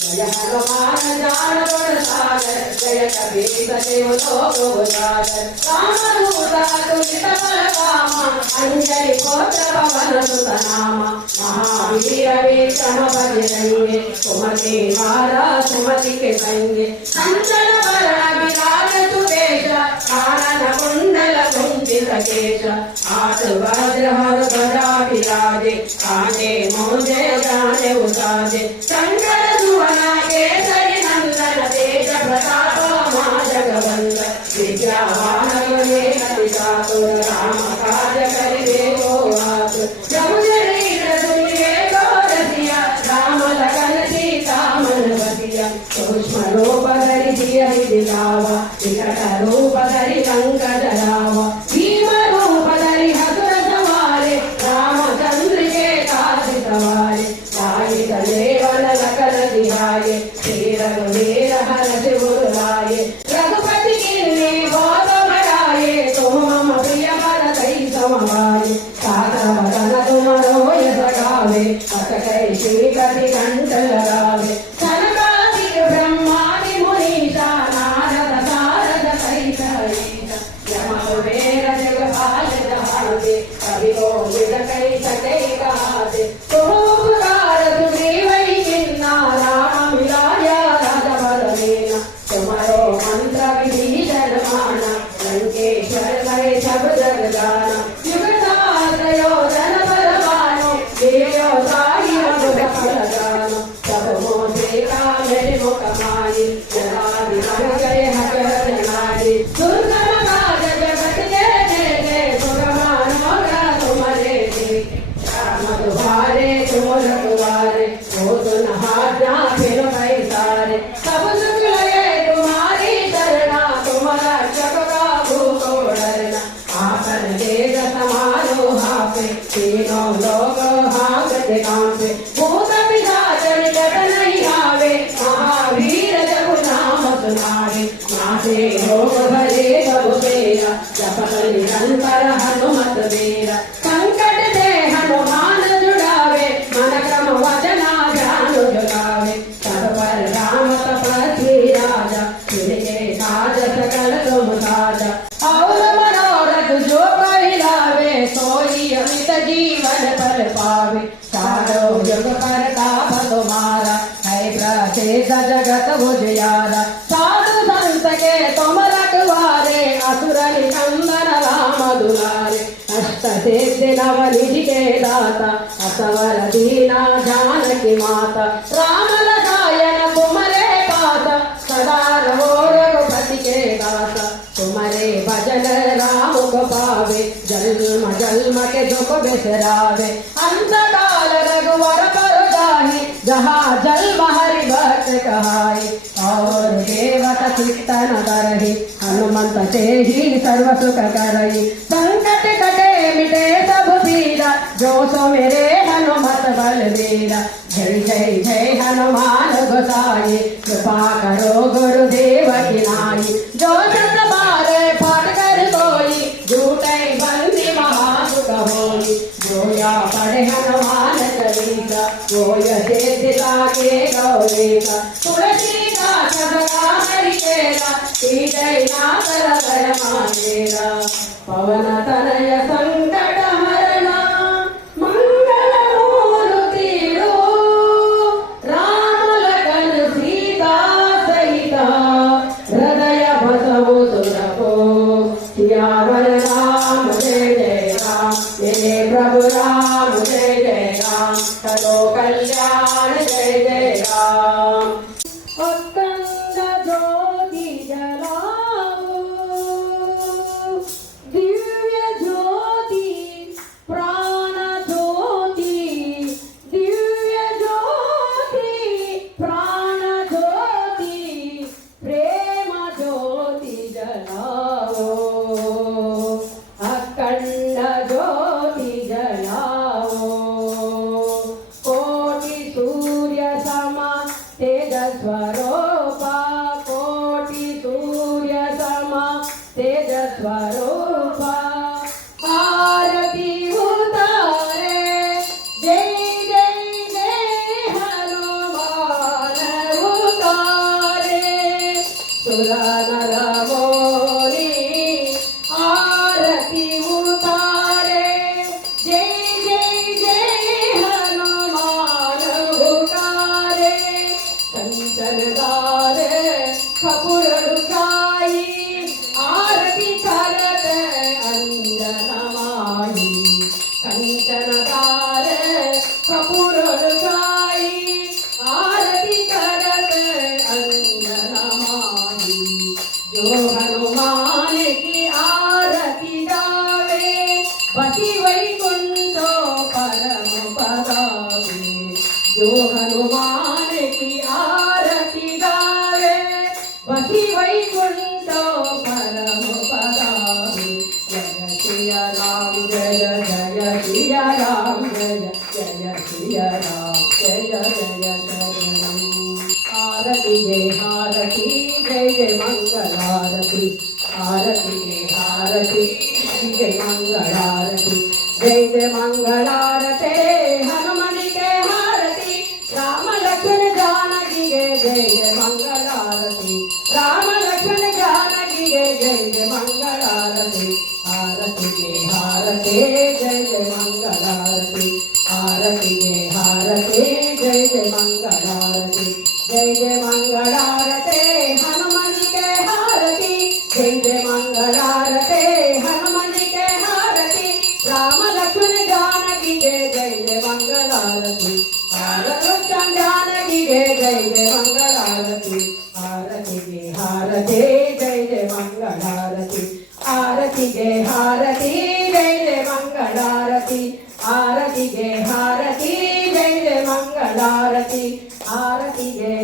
जय हनुमान ज्ञान गुण सागर जय कबीर सदेव लोक उजागर रामदूत अतुलित बल धामा अंजलि पुत्र पवन सुत नामा महावीर विक्रम बजरंगी कुमति निवारा सुमति के संगी कंचन वरण विराज सुवेश कानन कुंडल कुंचित केश हाथ वज्र हर ध्वजा विराजे कांधे मोजे जाने उसाजे शंकर सुवन केसरी नंदन तेज प्रताप महाजगवंदन विद्यावान गुणी अति चातुर राम काज करिबे को आतुर प्रभु शरीर सुनिए गौरसिया राम लखन सीता मन बसिया सूक्ष्म रूप धरि सियहि दिखावा विकट रूप धरि लंक जरावा भीम रूप धरि असुर संहारे रामचंद्र के काज सवारे लाए देवन लखन दिहाए श्री रघुवीर हरषि उर लाए रघुपति कीन्ही बहुत बड़ाए तुम मम प्रिय भरतहि समभाए सादर वदन तुम रोय सगावे अस कहि श्रीपति कंठ लगावे सनकादिक ब्रह्मादि मुनीषा नारद सारद सहित हरीश यम कुबेर जगपाल जहाते कवि कोविद कहि सके गाते तुम उपकार सुग्रीवहि किन्ना राम मिलाया राजवर देना तुम्हारो मंत्र विभीषण माना लंकेश्वर कहे सब जग जाना युग सहस्र योजन बलवानो देयो साहि मधुर फल जानो सब मोहे कामिनी मुख माहि जलादि मन गए हर नारी दुर्गम काज जगत के जेते सुगमान मोरा तुम्हारे जेते राम तुम्हारे तुम रखवारे हो तुम हाजा फिर पैसारे सब सुख लगे तुम्हारी शरणा तुम रक्षक काहू को डरना आपन तेज समारो हापे तीनों लोक हांकते कांपे भूत पिशाच निकट नहीं आवे महावीर जब नाम सुनावे नासे रोग भरे सब तेरा जपत निरंतर हनुमत बेरा संकट से हनुमान जुड़ावे मन क्रम वचना ध्यान जुगावे सब पर राम तपस्वी राजा जिनके काज सकल तुम साजा और मनोरथ जो कोई लावे सोई अमित जीवन फल पावे चारों जुग परताप तुम्हारा है प्रसिद्ध जगत उजियारा साधु संत के तुम रखवारे असुर निकंदन राम दुलारे अष्ट सिद्धि नवनिधि के दाता असवर दीना जानकी माता राम रसायन तुम्हारे पाता सदा रहो रघुपति के दाता तुम्हारे भजन राम को पावे जन्म जन्म के दुख बिसरावे अंत काल रघुवर पर जाहि जहाँ जन्म हरि भक्त कहाई और देवत कीर्तन करहि हनुमंत से ही सर्व सुख करहि संकट कटे मिटे सब पीरा जो सो मेरे हनुमत बलबीरा जय जय जय हनुमान गोसाई कृपा करो गुरुदेव की नाई जो सत बार पाठ कर कोई झूठे बंदी महासुख होई जो या पढ़े हनुमान चालीसा वो यसे दिला के गौरीका तुलसीदास सदा हरि तेरा जय नाथ रघुवर मानेरा पवन तनय संकट हरणा मंगल मूर्ति रूप राम लखन सीता सहित हृदय बसहु सुरको सियावर राम जय जय राम मेरे प्रभु राम जय जय राम करो कल्याण जय जय राम अखंड ज्योति जलाओ दिव्य ಸುರ ನರ ಮೋನಿ ಆರತಿ ಉತಾರೆ ಜೈ ಜೈ ಜೈ ಹನುಮಾನ ಹುಕಾರೆ ಕಂಚನದಾರೆ ಕಪುರಡು ಕಾಯಿ ಆರತಿ ಕರತ ಅಂಜನಮಾಯಿ ಕಂಚನದಾರೆ ಕಪುರಡು ಕಾಯಿ आरती करत अंजनमाई जो हनुमान की आरती गावे बसी वैकुंठ परम पदावे जो हनुमान की आरती गावे बसी वैकुंठ परम पदावे जय सिया राम जय जय सिया राम जय जय सिया राम जय जय शरणम आरती जय हारती जय जय मंगल आरती आरती जय हारती जय मंगल आरती जय जय मंगल आरती हनुमान के हारती राम लक्ष्मण जानकी के जय जय मंगल आरती राम लक्ष्मण जानकी के जय जय मंगल आरती आरती जय हारती जय जय मंगल आरती आरती जय हारती जय जय मंगल आरती जय जय मंगल आरती हनुमान के हारती जय जय मंगल आरती हनुमान के हारती राम लक्ष्मण जानकी के जय जय मंगल आरती लक्ष्मण जानकी के जय जय मंगल आरती आरती जय हारती जय जय मंगल आरती आरती जय हारती जय जय मंगल आरती आरती जय हारती जय जय मंगल आरती आरती जय